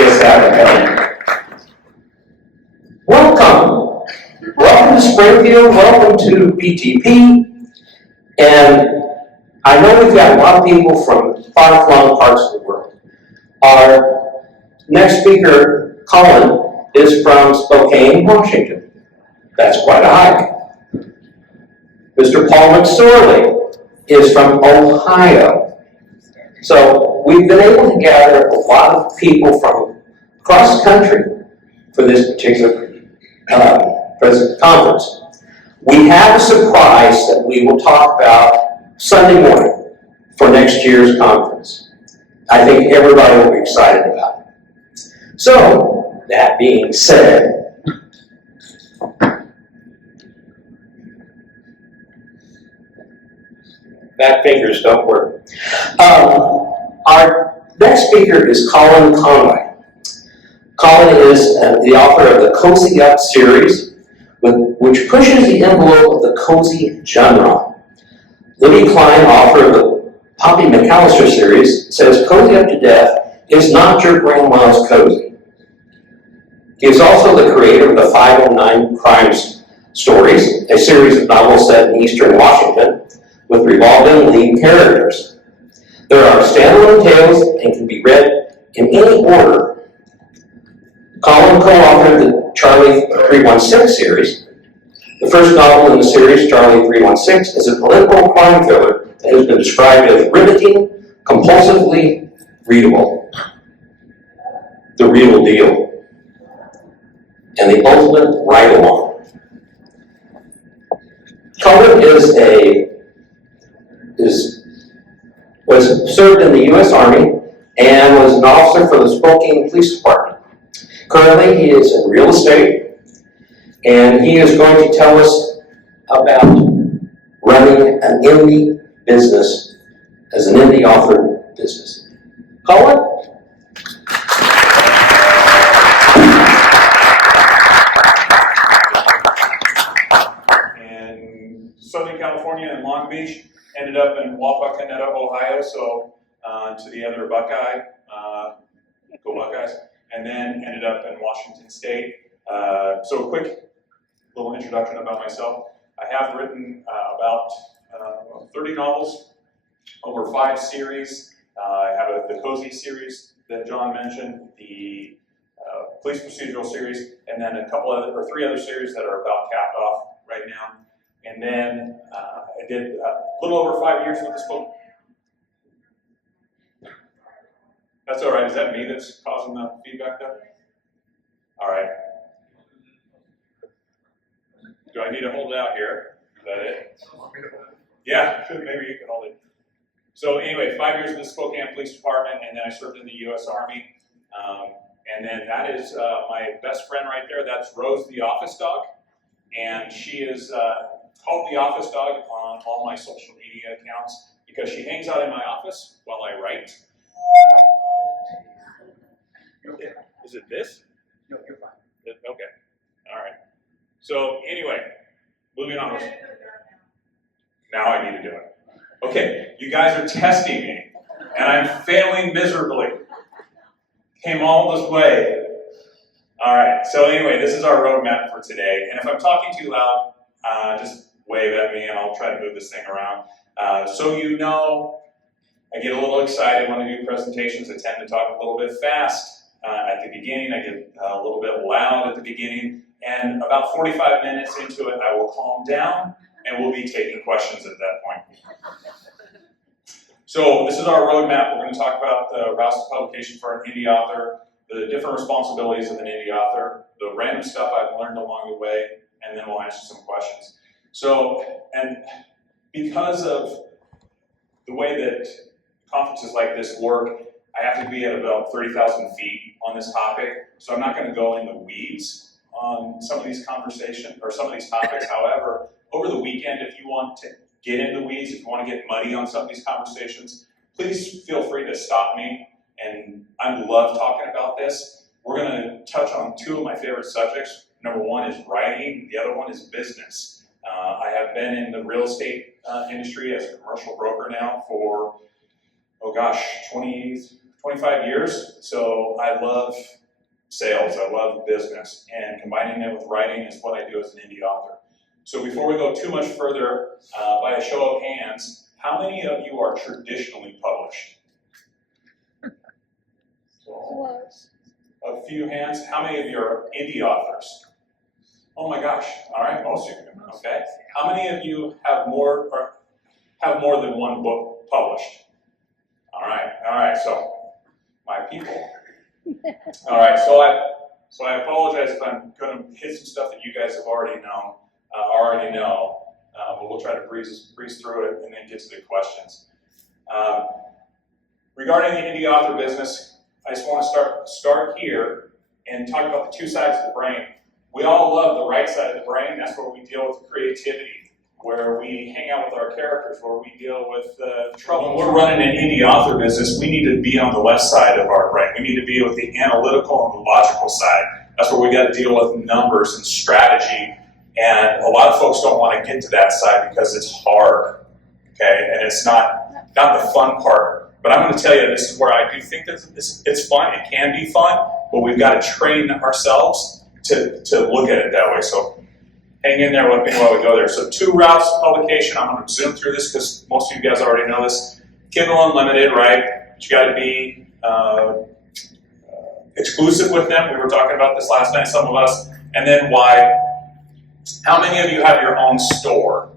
Just have it. Welcome. Welcome to Springfield. Welcome to BTP. And I know we've got a lot of people from far-flung parts of the world. Our next speaker, Colin, is from Spokane, Washington. That's quite a hike. Mr. Paul McSorley is from Ohio. So we've been able to gather a lot of people from across the country for this particular conference. We have a surprise that we will talk about Sunday morning for next year's conference. I think everybody will be excited about it. So, that being said, fat fingers don't work. Our next speaker is Colin Conway. Colin is the author of the Cozy Up series, which pushes the envelope of the cozy genre. Libby Klein, author of the Poppy McAllister series, says Cozy Up to Death is not your grandma's cozy. He is also the creator of the 509 Crimes Stories, a series of novels set in Eastern Washington with revolving lead characters. There are standalone tales and can be read in any order. Colin co-authored the Charlie 316 series. The first novel in the series, Charlie 316, is a political crime thriller that has been described as riveting, compulsively readable. The real deal. And the ultimate ride-along. Colin was served in the U.S. Army and was an officer for the Spokane Police Department. Currently, he is in real estate, and he is going to tell us about running an indie business as an indie author business. Colin? In Southern California and Long Beach, ended up in Wapakoneta, Ohio, so to the other Buckeye, go Buckeyes, and then ended up in Washington State. So a quick little introduction about myself. I have written about 30 novels over 5 series. I have the Cozy series that John mentioned, the police procedural series, and then a couple other, or 3 other series that are about capped off right now. And then I did a little over 5 years with this book. That's all right. Is that me that's causing the feedback there? All right. Do I need to hold it out here? Is that it? Yeah, maybe you can hold it. So anyway, 5 years in the Spokane Police Department, and then I served in the U.S. Army. And then that is my best friend right there. That's Rose, the office dog. And she is called the office dog on all my social media accounts because she hangs out in my office while I write. Is it this? No, you're fine. Okay. All right. So anyway, moving on. Now I need to do it. Okay, you guys are testing me, and I'm failing miserably. Came all this way. All right, so anyway, this is our roadmap for today. And if I'm talking too loud, just wave at me and I'll try to move this thing around. So you know, I get a little excited when I do presentations. I tend to talk a little bit fast at the beginning. I get a little bit loud at the beginning. And about 45 minutes into it, I will calm down and we'll be taking questions at that point. So this is our roadmap. We're going to talk about the routes to publication for an indie author, the different responsibilities of an indie author, the random stuff I've learned along the way, and then we'll answer some questions. So, and because of the way that conferences like this work, I have to be at about 30,000 feet on this topic, so I'm not going to go in the weeds on some of these conversations, or some of these topics. However, over the weekend, if you want to get in the weeds, if you want to get muddy on some of these conversations, please feel free to stop me. And I love talking about this. We're going to touch on 2 of my favorite subjects. Number 1 is writing, the other one is business. I have been in the real estate industry as a commercial broker now for, 20 25 years, so I love sales, I love business, and combining it with writing is what I do as an indie author. So before we go too much further, by a show of hands, how many of you are traditionally published? So, a few hands. How many of you are indie authors? Oh my gosh, all right, most of you, okay. How many of you have more than one book published? All right, so my people. All right, so I apologize if I'm going to hit some stuff that you guys have already know, but we'll try to breeze through it and then get to the questions. Regarding the indie author business, I just want to start here and talk about the two sides of the brain. We all love the right side of the brain. That's where we deal with creativity, where we hang out with our characters, where we deal with trouble. When we're running an indie author business, we need to be on the left side of our brain. We need to be with the analytical and the logical side. That's where we got to deal with numbers and strategy. And a lot of folks don't want to get to that side because it's hard, okay? And it's not the fun part. But I'm going to tell you, this is where I do think that it's fun. It can be fun, but we've got to train ourselves to look at it that way. So hang in there with me while we go there. So 2 routes of publication. I'm going to zoom through this because most of you guys already know this. Kindle Unlimited, right? But you got to be exclusive with them. We were talking about this last night, some of us. And then why? How many of you have your own store?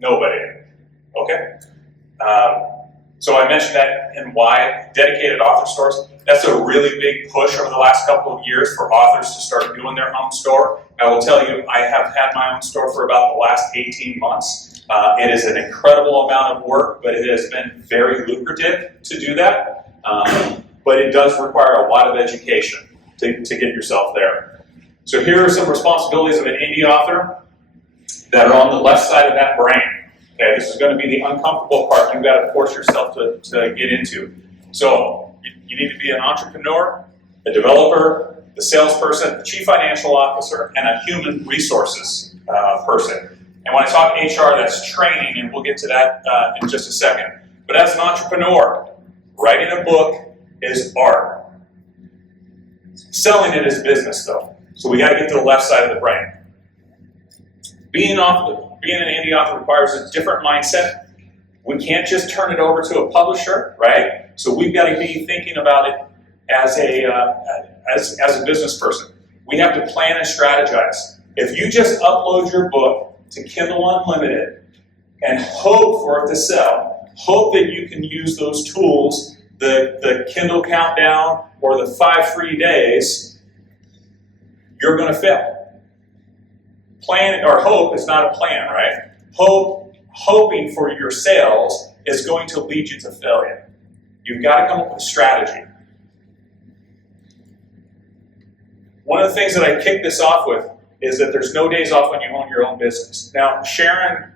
Nobody. Okay. So I mentioned that in why dedicated author stores. That's a really big push over the last couple of years for authors to start doing their own store. I will tell you, I have had my own store for about the last 18 months. It is an incredible amount of work, but it has been very lucrative to do that. But it does require a lot of education to get yourself there. So here are some responsibilities of an indie author that are on the left side of that brain. Okay, this is going to be the uncomfortable part you've got to force yourself to get into. So you need to be an entrepreneur, a developer, the salesperson, the chief financial officer, and a human resources person. And when I talk HR, that's training, and we'll get to that in just a second. But as an entrepreneur, writing a book is art. Selling it is business, though. So we got to get to the left side of the brain. Being an indie author requires a different mindset. We can't just turn it over to a publisher, right? So we've got to be thinking about it as a business person. We have to plan and strategize. If you just upload your book to Kindle Unlimited and hope for it to sell, hope that you can use those tools, the Kindle Countdown or the 5 free days, you're going to fail. Plan or hope is not a plan, right? Hoping for your sales is going to lead you to failure. You've got to come up with a strategy. One of the things that I kick this off with is that there's no days off when you own your own business. Now, Sharon,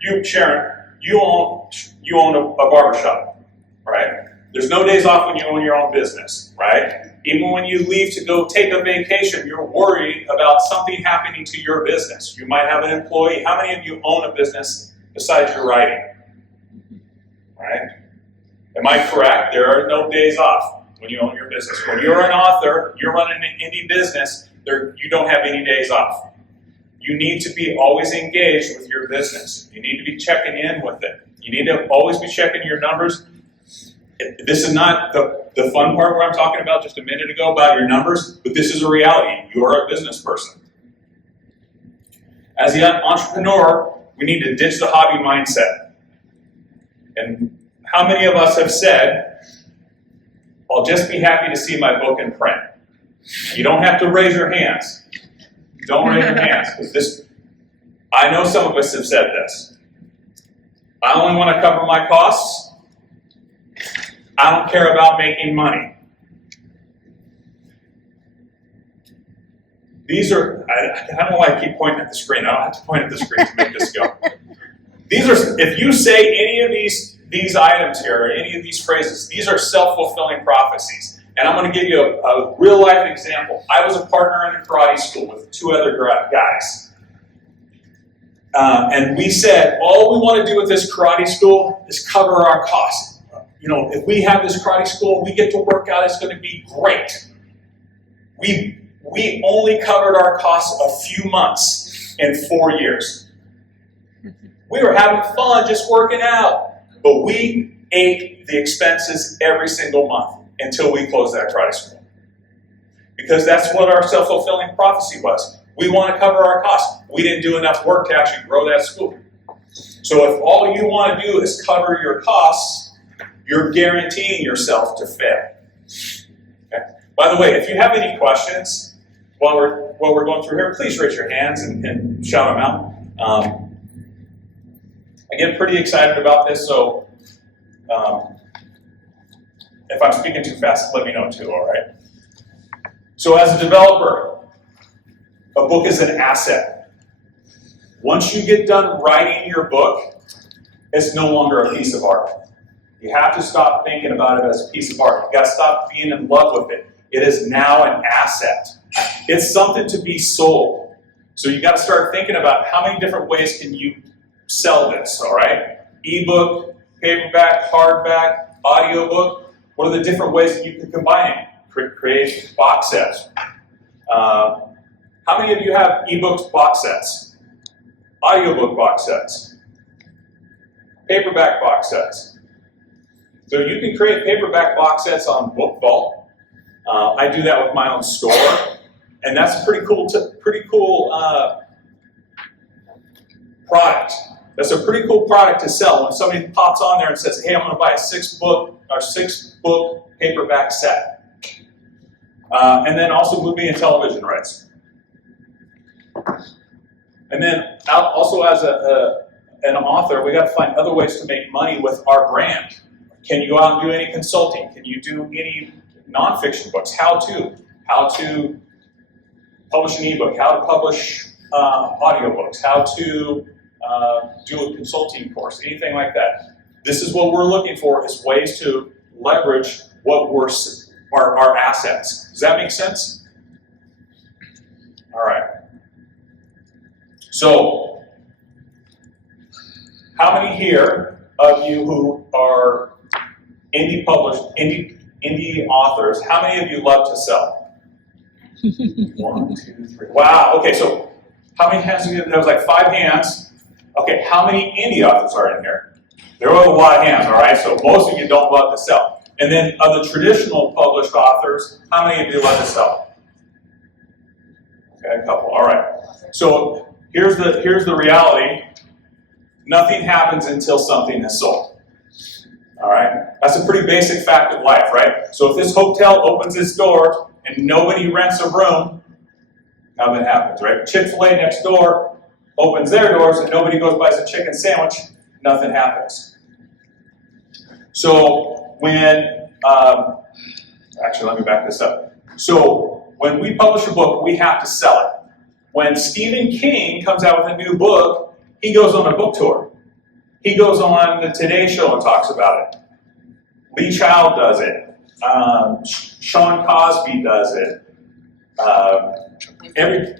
you own a barbershop, right? There's no days off when you own your own business, right? Even when you leave to go take a vacation, you're worried about something happening to your business. You might have an employee. How many of you own a business besides your writing? Right? Am I correct? There are no days off when you own your business. When you're an author, you're running an indie business, you don't have any days off. You need to be always engaged with your business. You need to be checking in with it. You need to always be checking your numbers. This is not the fun part where I'm talking about just a minute ago about your numbers, but this is a reality. You're a business person. As the entrepreneur, we need to ditch the hobby mindset. And how many of us have said, I'll just be happy to see my book in print? You don't have to raise your hands. Don't raise your hands, because I know some of us have said this. I only want to cover my costs. I don't care about making money. These are, I don't know why I keep pointing at the screen. I don't have to point at the screen to make this go. These are, if you say any of these items here, or any of these phrases, these are self-fulfilling prophecies. And I'm going to give you a real-life example. I was a partner in a karate school with 2 other guys. And we said, all we want to do with this karate school is cover our costs. You know, if we have this karate school, we get to work out, it's going to be great. We only covered our costs a few months in 4 years. We were having fun just working out, but we ate the expenses every single month until we closed that karate school. Because that's what our self-fulfilling prophecy was. We want to cover our costs. We didn't do enough work to actually grow that school. So if all you want to do is cover your costs, you're guaranteeing yourself to fail. Okay? By the way, if you have any questions while we're going through here, please raise your hands and shout them out. I get pretty excited about this, so if I'm speaking too fast, let me know too, all right? So as a developer, a book is an asset. Once you get done writing your book, it's no longer a piece of art. You have to stop thinking about it as a piece of art. You've got to stop being in love with it. It is now an asset. It's something to be sold. So you got to start thinking about how many different ways can you sell this, all right? Ebook, paperback, hardback, audiobook. What are the different ways that you can combine it? Create box sets. How many of you have ebooks box sets? Audiobook box sets? Paperback box sets? So you can create paperback box sets on Book Vault. I do that with my own store, and that's a pretty cool product. That's a pretty cool product to sell. When somebody pops on there and says, "Hey, I'm going to buy a six book paperback set," and then also movie and television rights. And then also as an author, we got to find other ways to make money with our brand. Can you go out and do any consulting? Can you do any nonfiction books? How to publish an ebook, how to publish audiobooks, how to do a consulting course, anything like that. This is what we're looking for, is ways to leverage what our assets. Does that make sense? All right. So, how many here of you who are indie authors, how many of you love to sell? 1, 2, 3. Wow, okay, so how many hands do you have? There was like 5 hands. Okay, how many indie authors are in here? There were a lot of hands, all right? So most of you don't love to sell. And then of the traditional published authors, how many of you love to sell? Okay, a couple, all right. So here's the reality. Nothing happens until something is sold. All right? That's a pretty basic fact of life, right? So if this hotel opens its door and nobody rents a room, nothing happens, right? Chick-fil-A next door opens their doors and nobody goes buys a chicken sandwich, nothing happens. So when, actually let me back this up. So when we publish a book, we have to sell it. When Stephen King comes out with a new book, he goes on a book tour. He goes on the Today Show and talks about it. Lee Child does it. Sean Cosby does it.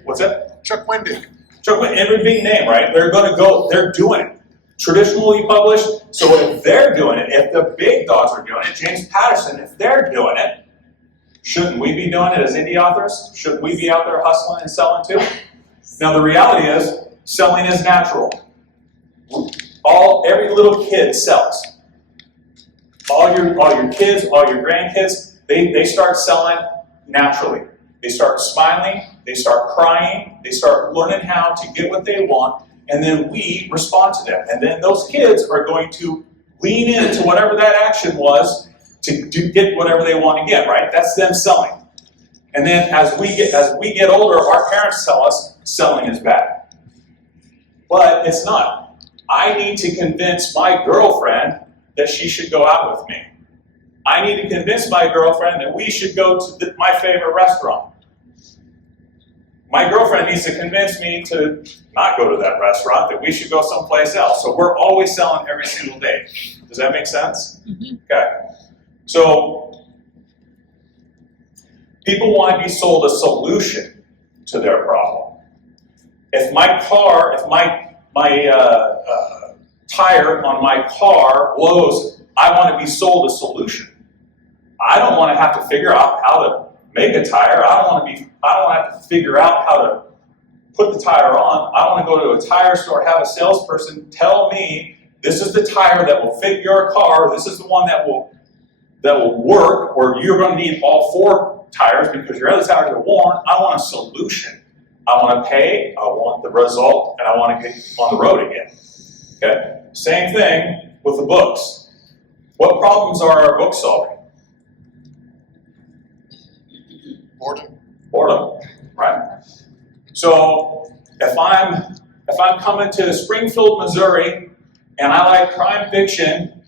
What's that? Chuck Wendig. Every big name, right? They're going to go, they're doing it. Traditionally published, so if they're doing it, if the big dogs are doing it, James Patterson, if they're doing it, shouldn't we be doing it as indie authors? Shouldn't we be out there hustling and selling too? Now the reality is, selling is natural. Every little kid sells. All your kids, all your grandkids, they start selling naturally. They start smiling, they start crying, they start learning how to get what they want, and then we respond to them. And then those kids are going to lean into whatever that action was to get whatever they want to get, right? That's them selling. And then as we get older, our parents tell us selling is bad. But it's not. I need to convince my girlfriend that she should go out with me. I need to convince my girlfriend that we should go to my favorite restaurant. My girlfriend needs to convince me to not go to that restaurant, that we should go someplace else. So we're always selling every single day. Does that make sense? Mm-hmm. Okay. So people want to be sold a solution to their problem. If my tire on my car blows, I want to be sold a solution. I don't want to have to figure out how to make a tire. I don't want to have to figure out how to put the tire on. I want to go to a tire store, have a salesperson tell me this is the tire that will fit your car. This is the one that will work, or you're going to need all 4 tires because your other tires are worn. I want a solution. I want to pay, I want the result, and I want to get on the road again. Okay? Same thing with the books. What problems are our books solving? Boredom, right? So if I'm coming to Springfield, Missouri, and I like crime fiction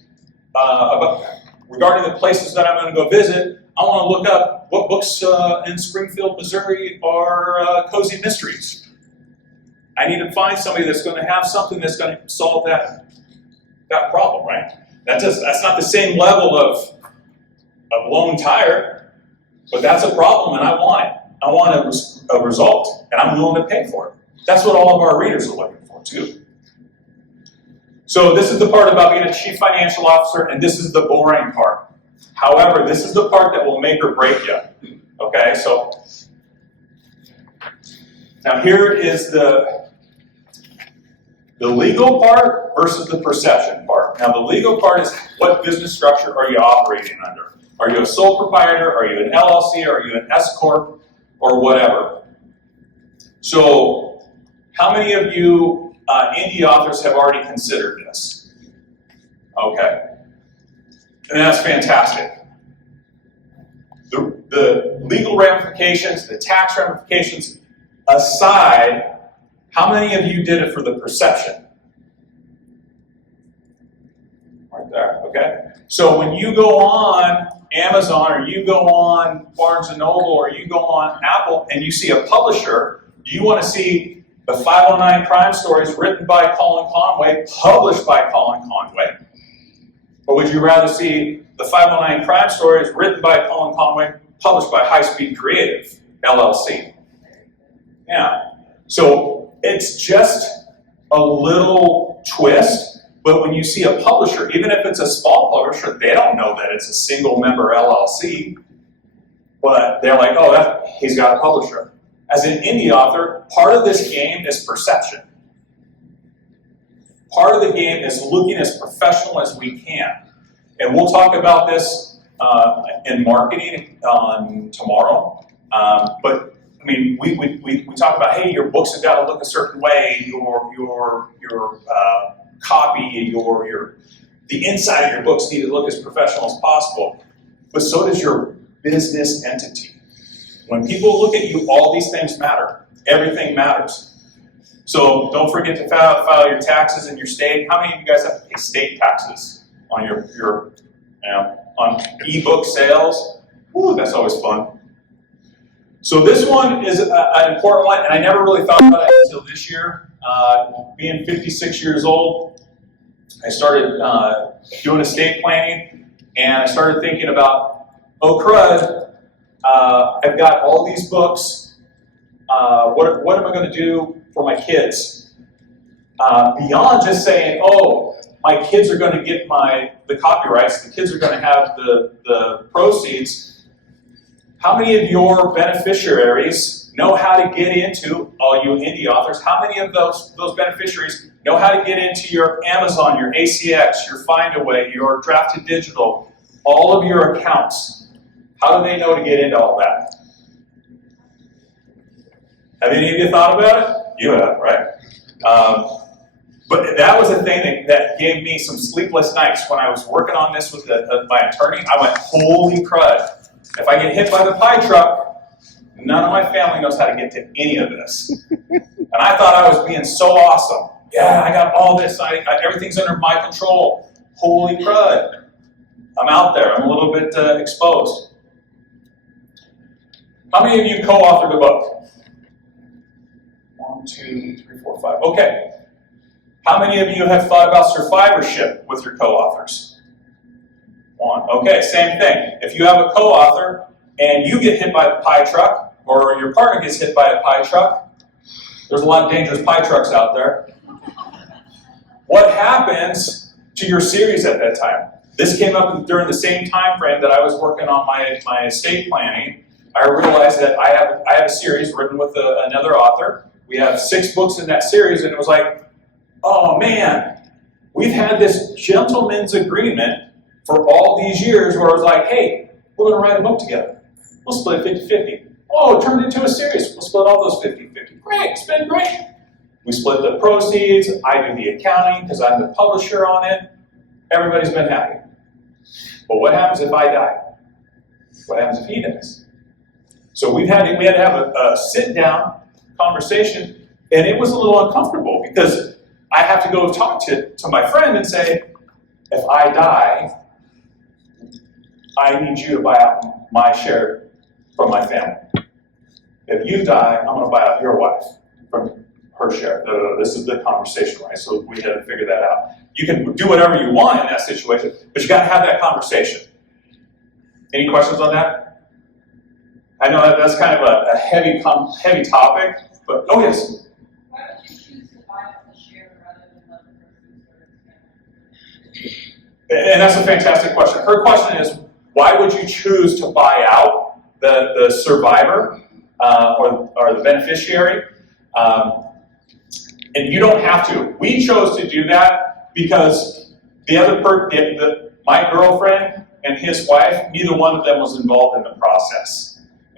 regarding the places that I'm going to go visit, I want to look up what books in Springfield, Missouri are cozy mysteries. I need to find somebody that's going to have something that's going to solve that problem, right? That's not the same level of blown tire, but that's a problem, and I want it. I want a result, and I'm willing to pay for it. That's what all of our readers are looking for, too. So this is the part about being a chief financial officer, and this is the boring part. However, this is the part that will make or break you. Okay, so now here is the legal part versus the perception part. Now the legal part is what business structure are you operating under? Are you a sole proprietor? Are you an LLC? Are you an S Corp? Or whatever. So how many of you indie authors have already considered this? Okay. And that's fantastic. The legal ramifications, the tax ramifications aside, how many of you did it for the perception? Right there, okay? So when you go on Amazon, or you go on Barnes & Noble, or you go on Apple, and you see a publisher, do you want to see the 509 crime stories written by Colin Conway, published by Colin Conway? Or would you rather see the 509 crime stories written by Colin Conway, published by High Speed Creative, LLC? Yeah. So it's just a little twist. But when you see a publisher, even if it's a small publisher, they don't know that it's a single member LLC, but they're like, oh, he's got a publisher. As an indie author, part of this game is perception. Part of the game is looking as professional as we can. And we'll talk about this in marketing tomorrow. But I mean, we talk about, hey, your books have got to look a certain way, your copy, the inside of your books need to look as professional as possible. But so does your business entity. When people look at you, all these things matter. Everything matters. So don't forget to file your taxes in your state. How many of you guys have to pay state taxes on your on ebook sales? Ooh, that's always fun. So this one is an important one, and I never really thought about it until this year. Being 56 years old, I started doing estate planning, and I started thinking about, oh crud, I've got all these books. What am I going to do for my kids? Beyond just saying, oh, my kids are going to get the copyrights, the kids are going to have the proceeds. How many of your beneficiaries know how to get into, all you indie authors, how many of those beneficiaries know how to get into your Amazon, your ACX, your Findaway, your Drafted Digital, all of your accounts? How do they know to get into all that? Have any of you thought about it? You have, right? But that was a thing that gave me some sleepless nights when I was working on this with my attorney. I went, holy crud. If I get hit by the pie truck, none of my family knows how to get to any of this. And I thought I was being so awesome. Yeah, I got all this. Everything's under my control. Holy crud. I'm out there. I'm a little bit exposed. How many of you co-authored a book? 1, 2, 3, 4, 5. Okay. How many of you have thought about survivorship with your co-authors? 1. Okay, same thing. If you have a co-author and you get hit by a pie truck, or your partner gets hit by a pie truck, there's a lot of dangerous pie trucks out there. what happens to your series at that time? This came up during the same time frame that I was working on my estate planning. I realized that I have a series written with another author. We have 6 books in that series, and it was like, oh man, we've had this gentleman's agreement for all these years where it was like, hey, we're going to write a book together. We'll split 50-50. Oh, it turned into a series. We'll split all those 50-50. Great, it's been great. We split the proceeds. I do the accounting because I'm the publisher on it. Everybody's been happy. But what happens if I die? What happens if he dies? So we had to have a sit-down conversation, and it was a little uncomfortable because I have to go talk to my friend and say, if I die, I need you to buy out my share from my family. If you die, I'm going to buy out your wife from her share. No, this is the conversation, right? So we had to figure that out. You can do whatever you want in that situation, but you got to have that conversation. Any questions on that? I know that's kind of a heavy topic, but oh yes. Why would you choose to buy out the share rather than let the person? And that's a fantastic question. Her question is, why would you choose to buy out the survivor or the beneficiary? And you don't have to. We chose to do that because the other my girlfriend and his wife, neither one of them was involved in the process.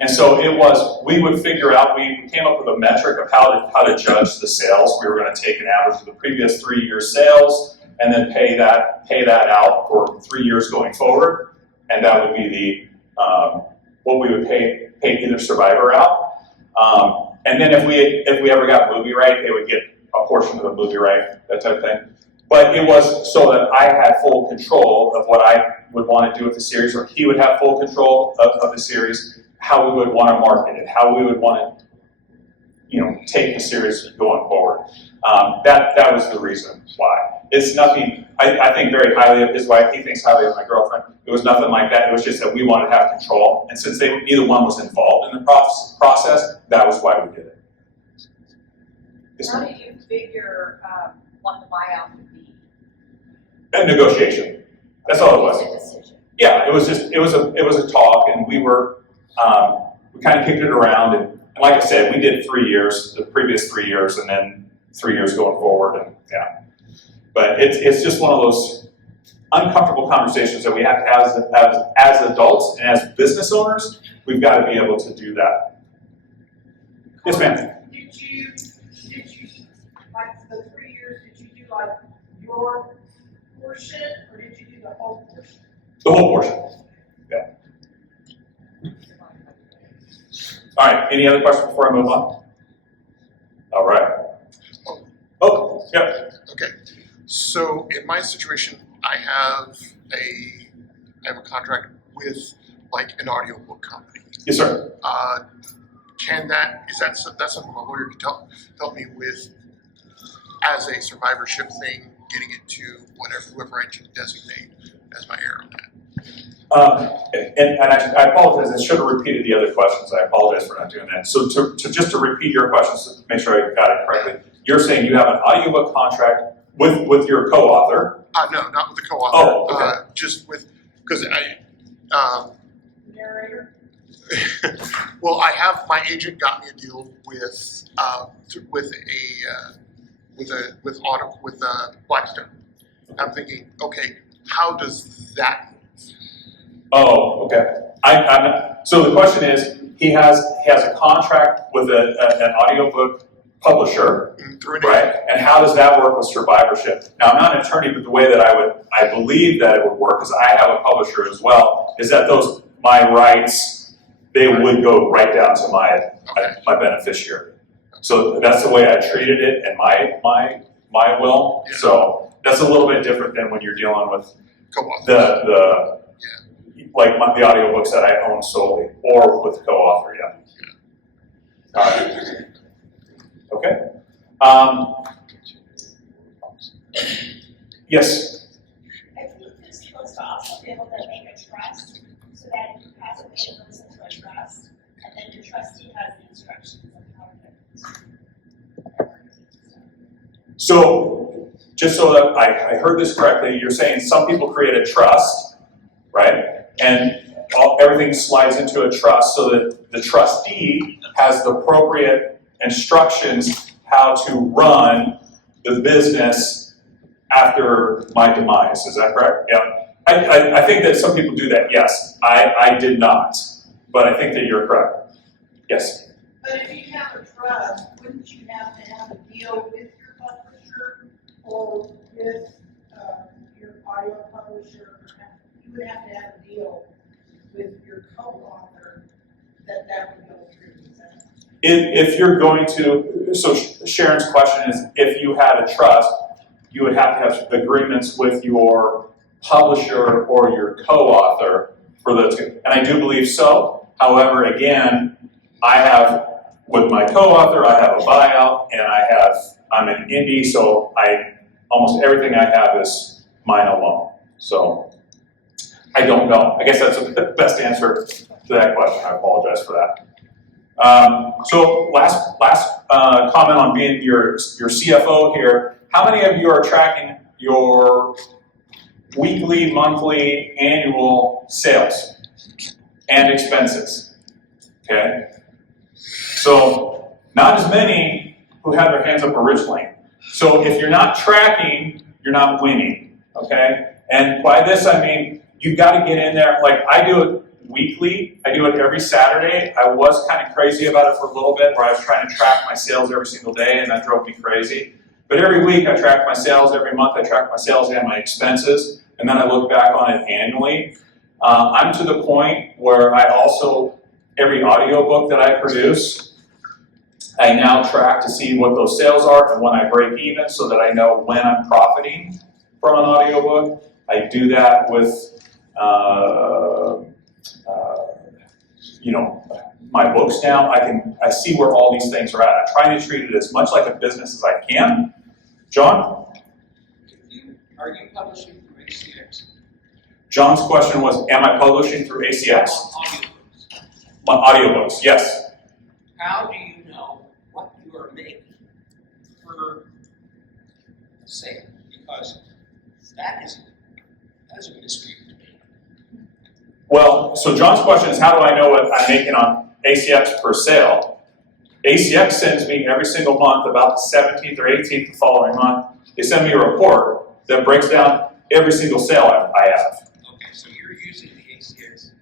And so we would figure out, we came up with a metric of how to judge the sales. We were going to take an average of the previous 3 years' sales and then pay that out for 3 years going forward. And that would be what we would pay either survivor out. And then if we ever got movie right, they would get a portion of the movie right, that type of thing. But it was so that I had full control of what I would want to do with the series, or he would have full control of the series, how we would want to market it, how we would want to, take the series going forward. That was the reason why. It's nothing. I think very highly of his wife. He thinks highly of my girlfriend. It was nothing like that. It was just that we wanted to have control, and since neither one was involved in the process, that was why we did it. How do you figure what the buyout would be? A negotiation. That's all it was. It's a decision. Yeah, it was a talk, and we kind of kicked it around, and like I said, we did 3 years, the previous 3 years, and then 3 years going forward, and yeah. But it's just one of those uncomfortable conversations that we have to have as adults and as business owners. We've got to be able to do that. Yes, ma'am. Did you, like the 3 years, did you do like your portion, or did you do the whole portion? The whole portion. Yeah. All right. Any other questions before I move on? All right. Oh, yeah. Okay. So in my situation, I have a contract with like an audiobook company. Yes, sir. That's something a lawyer can help me with as a survivorship thing, getting it to whoever I can designate as my heir on that. And I apologize, I should have repeated the other questions. I apologize for not doing that. So just to repeat your questions, to make sure I got it correctly, you're saying you have an audiobook contract with your co-author? No, not with the co-author. Oh, okay. Just with, because Narrator? well, my agent got me a deal with Blackstone. I'm thinking, okay, how does that move? Oh, okay. So the question is, he has a contract with an audiobook publisher, Through an right? agent. And how does that work with survivorship? Now, I'm not an attorney, but the way that I believe that it would work, because I have a publisher as well, is that my rights, they would go right down to my beneficiary. So that's the way I treated it in my will. Yeah. So that's a little bit different than when you're dealing with Co-author. the the audiobooks that I own solely, or with co-author, yeah. All right. Okay. Yes. I think this supposed to also be able to make a trust, so that you pass a paper into a trust, and then the trustee has the instructions of how to. So just so that I heard this correctly, you're saying some people create a trust, right? And everything slides into a trust so that the trustee has the appropriate instructions how to run the business after my demise. Is that correct? Yeah. I think that some people do that, yes. I did not, but I think that you're correct. Yes? But if you have a trust, wouldn't you have to have a deal with your publisher or with your audio publisher? You would have to have a deal with your co-author that would go through. If you're going to, so Sharon's question is, if you had a trust, you would have to have agreements with your publisher or your co-author for those two. And I do believe so. However, again, I have, with my co-author, I have a buyout, and I'm an indie, so almost everything I have is mine alone. So I don't know. I guess that's the best answer to that question. I apologize for that. So last comment on being your CFO here. How many of you are tracking your weekly, monthly, annual sales and expenses? Okay. So not as many who had their hands up originally. So if you're not tracking, you're not winning. Okay. And by this I mean you've got to get in there. Like I do it weekly. I do it every Saturday. I was kind of crazy about it for a little bit where I was trying to track my sales every single day, and that drove me crazy. But every week I track my sales, every month I track my sales and my expenses, and then I look back on it annually. I'm to the point where I also, every audiobook that I produce, I now track to see what those sales are and when I break even so that I know when I'm profiting from an audiobook. I do that with my books now. I see where all these things are at. I'm trying to treat it as much like a business as I can. John? Are you publishing through ACX? John's question was, am I publishing through ACX? Audiobooks. My audiobooks, yes. How do you know what you are making per sale? Because that is a mystery to me. Well, so John's question is, how do I know what I'm making on ACX per sale? ACX sends me every single month, about the 17th or 18th the following month, they send me a report that breaks down every single sale I have. Okay, so you're using the ACX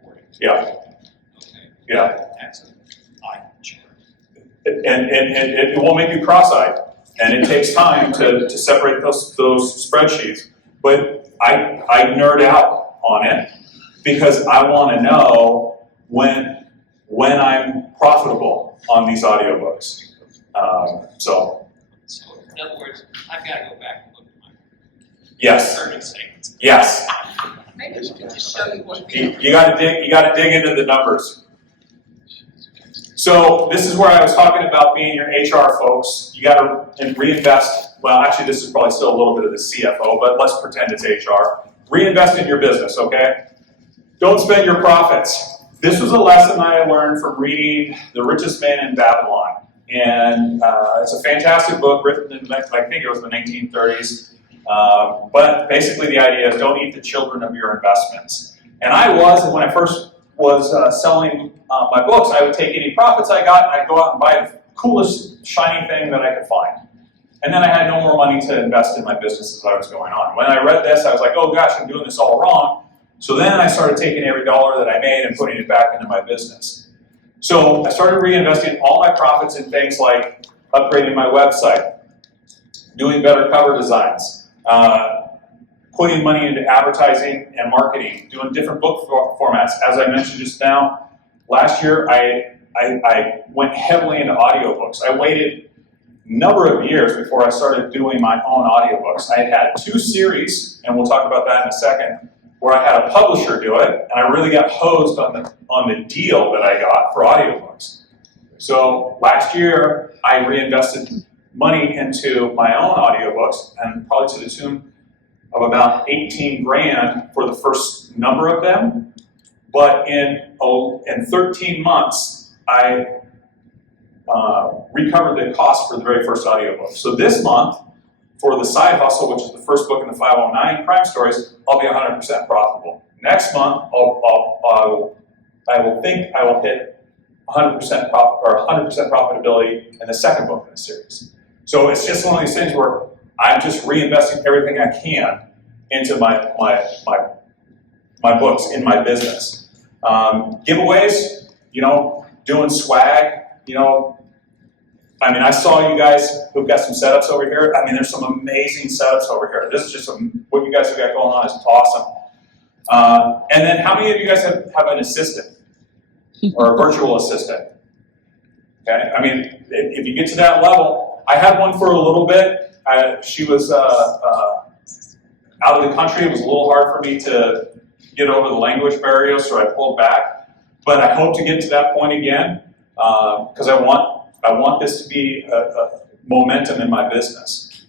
reporting. Yeah. Okay. Yeah. That's an eye chart. And it will make you cross-eyed, and it takes time to separate those spreadsheets. But I nerd out on it because I want to know when I'm profitable on these audiobooks. So in other words, I've got to go back and look at my yes, earnings statements. yes, Maybe we could just show you what you got to dig into the numbers. So this is where I was talking about being your HR folks. You got to reinvest. Well, actually, this is probably still a little bit of the CFO, but let's pretend it's HR. Reinvest in your business, okay? Don't spend your profits. This was a lesson I learned from reading The Richest Man in Babylon. And it's a fantastic book written in, I think it was the 1930s. But basically the idea is don't eat the children of your investments. And when I first was selling my books, I would take any profits I got and I'd go out and buy the coolest, shiny thing that I could find. And then I had no more money to invest in my business as I was going on. When I read this, I was like, oh gosh, I'm doing this all wrong. So then I started taking every dollar that I made and putting it back into my business. So I started reinvesting all my profits in things like upgrading my website, doing better cover designs, putting money into advertising and marketing, doing different book formats. As I mentioned just now, last year I went heavily into audiobooks. I waited a number of years before I started doing my own audiobooks. I had 2 series, and we'll talk about that in a second, where I had a publisher do it, and I really got hosed on the deal that I got for audiobooks. So last year, I reinvested money into my own audiobooks, and probably to the tune of about 18 grand for the first number of them. But in 13 months, I recovered the cost for the very first audiobook. So this month, for the side hustle, which is the first book in the 509 crime stories, I'll be 100% profitable. Next month, I will think I will hit 100% profitability in the second book in the series. So it's just one of these things where I'm just reinvesting everything I can into my books in my business. Giveaways, doing swag, I mean, I saw you guys who've got some setups over here. I mean, there's some amazing setups over here. This is just what you guys have got going on is awesome. And then how many of you guys have an assistant or a virtual assistant? Okay, I mean, if you get to that level, I had one for a little bit. She was out of the country. It was a little hard for me to get over the language barrier, so I pulled back. But I hope to get to that point again because I want this to be a momentum in my business.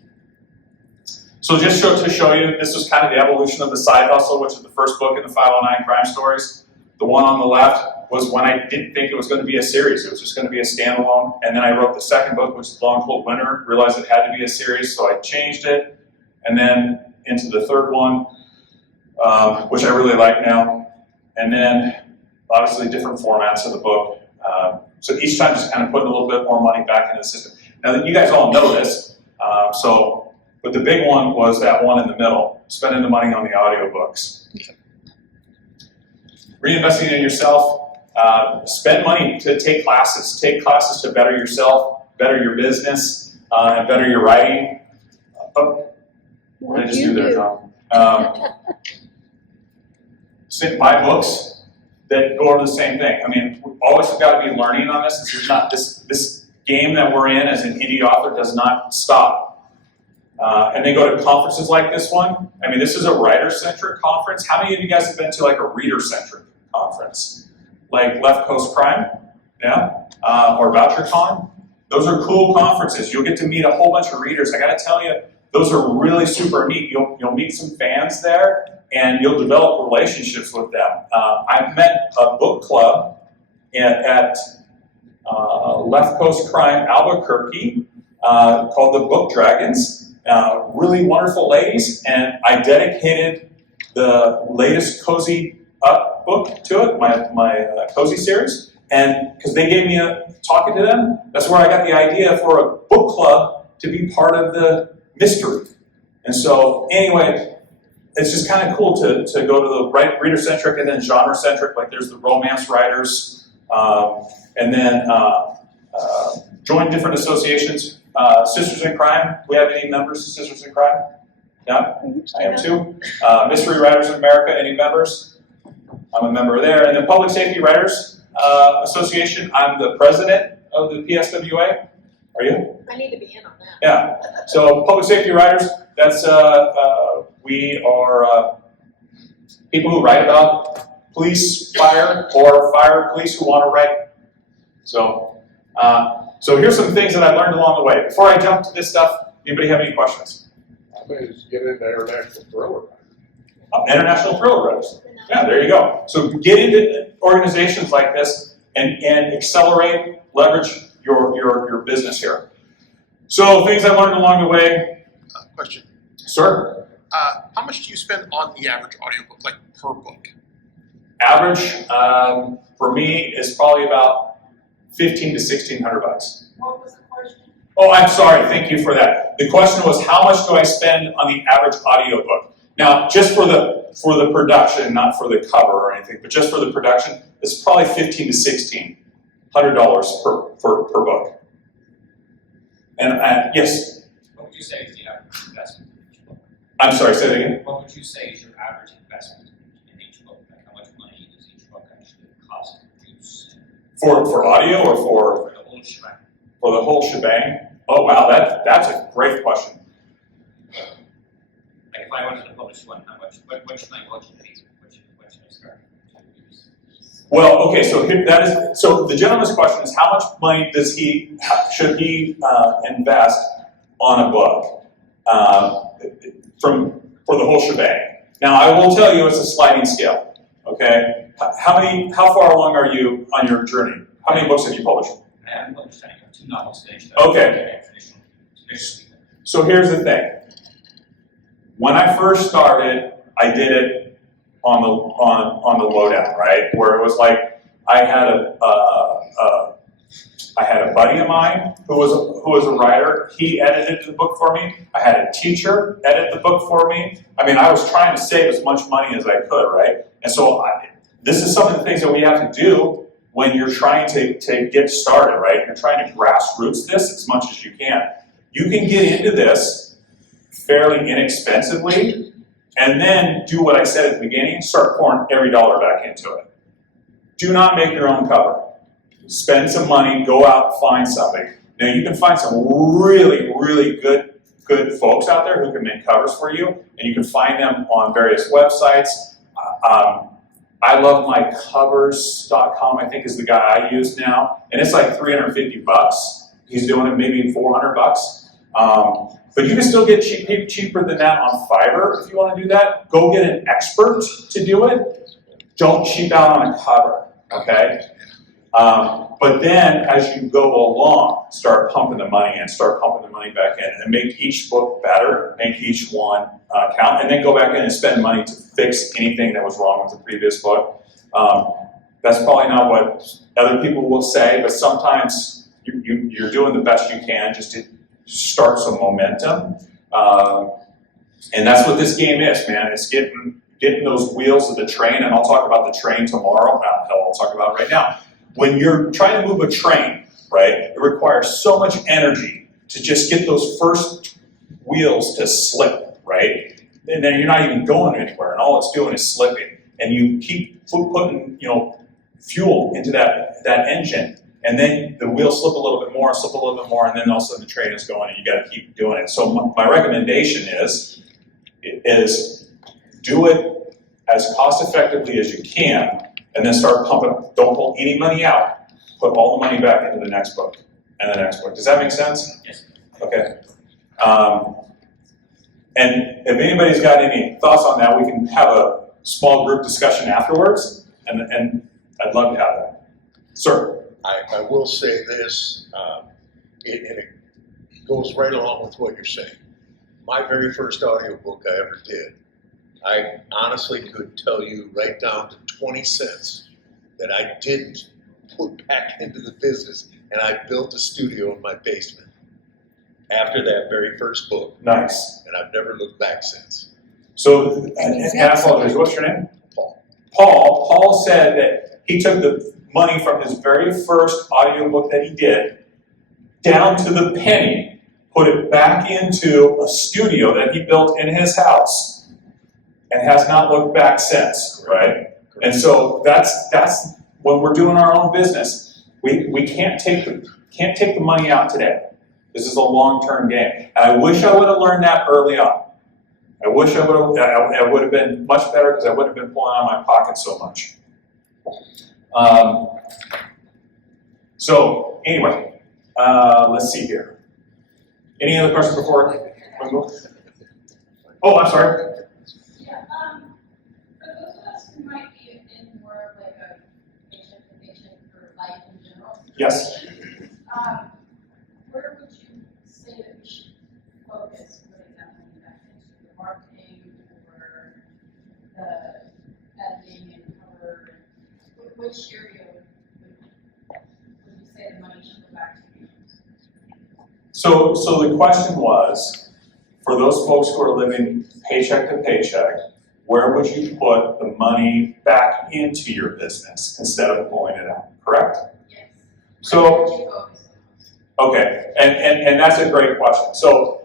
So just to show you, this is kind of the evolution of the side hustle, which is the first book in the 509 crime stories. The one on the left was when I didn't think it was going to be a series. It was just going to be a standalone. And then I wrote the second book, which is Long Cold Winter, realized it had to be a series, so I changed it. And then into the third one, which I really like now. And then obviously different formats of the book. So each time just kind of putting a little bit more money back into the system. Now you guys all know this, but the big one was that one in the middle, spending the money on the audiobooks. Reinvesting in yourself, spend money to take classes to better yourself, better your business, and better your writing. What did I just do there, Tom? Buy books that go over the same thing. I mean, we always have got to be learning on this. This is not this game that we're in as an indie author does not stop. And they go to conferences like this one. I mean, this is a writer-centric conference. How many of you guys have been to like a reader-centric conference? Like Left Coast Crime, yeah? Or VoucherCon? Those are cool conferences. You'll get to meet a whole bunch of readers. I gotta tell you, those are really super neat. You'll meet some fans there, and you'll develop relationships with them. I met a book club at Left Coast Crime Albuquerque called the Book Dragons. Really wonderful ladies, and I dedicated the latest Cozy Up book to it, my Cozy series, and because they gave me talking to them, that's where I got the idea for a book club to be part of the mystery. And so anyway, it's just kind of cool to go to the reader-centric and then genre-centric, like there's the romance writers, and then join different associations. Sisters in Crime, we have any members of Sisters in Crime? Yeah, I am too. Mystery Writers of America, any members? I'm a member there. And then Public Safety Writers Association, I'm the president of the PSWA. Are you? I need to be in on that. Yeah, so Public Safety Writers, that's, we are people who write about police fire or fire police who want to write. So, so here's some things that I learned along the way. Before I jump to this stuff, anybody have any questions? I may just get into international thriller. International thriller writers. Yeah, there you go. So get into organizations like this and accelerate, leverage your business here. So things I learned along the way. Question. Sir? How much do you spend on the average audiobook, like per book? Average for me is probably about $1,500 to $1,600. What was the question? Oh, I'm sorry. Thank you for that. The question was, how much do I spend on the average audiobook? Now, just for the production, not for the cover or anything, but just for the production, it's probably $1,500 to $1,600 per book. And yes. What would you say is the average investment in each book? I'm sorry. Say that again. What would you say is your average investment in each book? Like how much money does each book actually cost to produce? For audio or for the whole shebang? For the whole shebang? Oh wow, that's a great question. Like if I wanted to publish one, how much? What should I watch? What should I start to use? Well, okay, so so the gentleman's question is how much money should he invest on a book for the whole shebang? Now I will tell you it's a sliding scale. Okay, how far along are you on your journey? How many books have you published? I haven't published any. I have 2 novels finished. Okay. So here's the thing. When I first started, I did it on the lowdown, right? Where it was like I had a buddy of mine who was a writer. He edited the book for me. I had a teacher edit the book for me. I mean, I was trying to save as much money as I could, right? And so this is some of the things that we have to do when you're trying to get started, right? You're trying to grassroots this as much as you can. You can get into this fairly inexpensively, and then do what I said at the beginning, start pouring every dollar back into it. Do not make your own cover. Spend some money, go out, find somebody. Now you can find some really, really good folks out there who can make covers for you, and you can find them on various websites. I love mycovers.com, I think is the guy I use now, and it's like $350. He's doing it maybe $400. But you can still get cheaper than that on Fiverr if you want to do that. Go get an expert to do it. Don't cheap out on a cover, okay? But then, as you go along, start pumping the money in, start pumping the money back in, and make each book better, make each one count, and then go back in and spend money to fix anything that was wrong with the previous book. That's probably not what other people will say, but sometimes you're doing the best you can just to start some momentum. And that's what this game is, man. It's getting those wheels of the train, and I'll talk about the train tomorrow. Hell, I'll talk about it right now. When you're trying to move a train, right, it requires so much energy to just get those first wheels to slip, right? And then you're not even going anywhere, and all it's doing is slipping. And you keep putting, fuel into that engine, and then the wheels slip a little bit more, and then all of a sudden the train is going, and you got to keep doing it. So my recommendation is do it as cost effectively as you can, and then start pumping. Don't pull any money out. Put all the money back into the next book and the next book. Does that make sense? Yes. Okay. And if anybody's got any thoughts on that, we can have a small group discussion afterwards, and I'd love to have that. Sir? I will say this, and it goes right along with what you're saying. My very first audiobook I ever did, I honestly could tell you right down to 20 cents that I didn't put back into the business, and I built a studio in my basement after that very first book. Nice. And I've never looked back since. So, and I apologize, what's your name? Paul. Paul said that he took the money from his very first audiobook that he did, down to the penny, put it back into a studio that he built in his house, and has not looked back since, right? And so that's when we're doing our own business. We can't take the money out today. This is a long-term game. And I wish I would have learned that early on. I wish I would have been much better, because I wouldn't have been pulling out of my pocket so much. So anyway, let's see here. Any other questions before we move? Oh, I'm sorry. Yeah, for those of us who might be in more of like a patient for life in general. Yes. Where would you say that we should focus putting that money back into the marketing or the editing and cover? Which area would you say the money should go back to? So the question was, for those folks who are living paycheck to paycheck, where would you put the money back into your business instead of pulling it out, correct? Yes. So, Where would you focus on? okay, and that's a great question. So,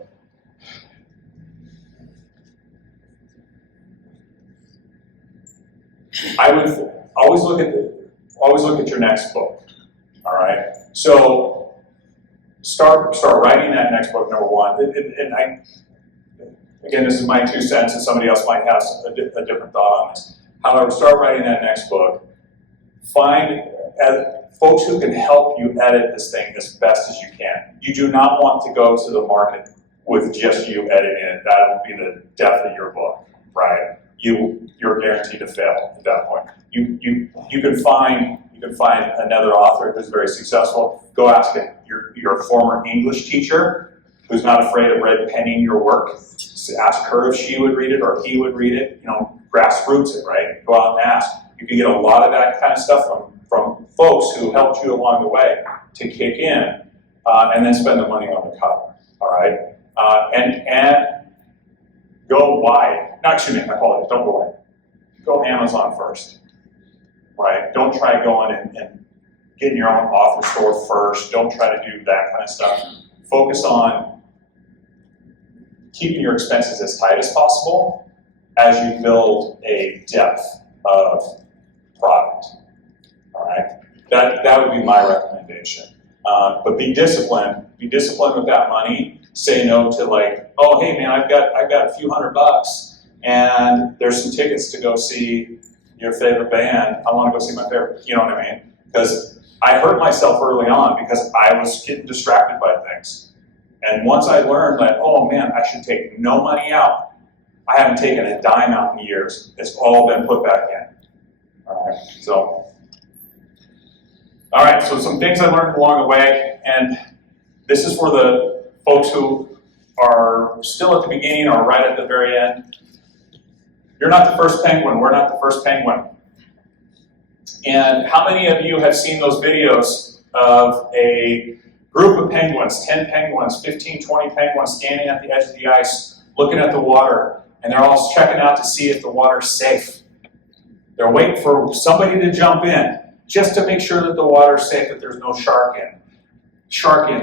I would always look at your next book. All right. So start writing that next book, number one. And again, this is my 2 cents, and somebody else might have a different thought on this. However, start writing that next book. Find folks who can help you edit this thing as best as you can. You do not want to go to the market with just you editing it. That will be the death of your book, right? You're guaranteed to fail at that point. You can find another author who's very successful. Go ask your former English teacher who's not afraid of red penning your work. So ask her if she would read it or he would read it. Grassroots it, right? Go out and ask. You can get a lot of that kind of stuff from folks who helped you along the way to kick in, and then spend the money on the cover. All right, and go wide. No, excuse me, I apologize. Don't go wide. Go Amazon first. Right? Don't try going and getting your own author store first. Don't try to do that kind of stuff. Focus on keeping your expenses as tight as possible as you build a depth of product. All right? That would be my recommendation. But be disciplined. Be disciplined with that money. Say no to like, oh hey man, I've got a few $100 and there's some tickets to go see your favorite band. I want to go see my favorite. You know what I mean? Because I hurt myself early on because I was getting distracted by things. And once I learned that, oh man, I should take no money out. I haven't taken a dime out in years. It's all been put back in. All right, so some things I learned along the way, and this is for the folks who are still at the beginning or right at the very end. You're not the first penguin, we're not the first penguin. And how many of you have seen those videos of a group of penguins, 10 penguins, 15, 20 penguins standing at the edge of the ice, looking at the water, and they're all checking out to see if the water's safe. They're waiting for somebody to jump in, just to make sure that the water's safe, that there's no shark in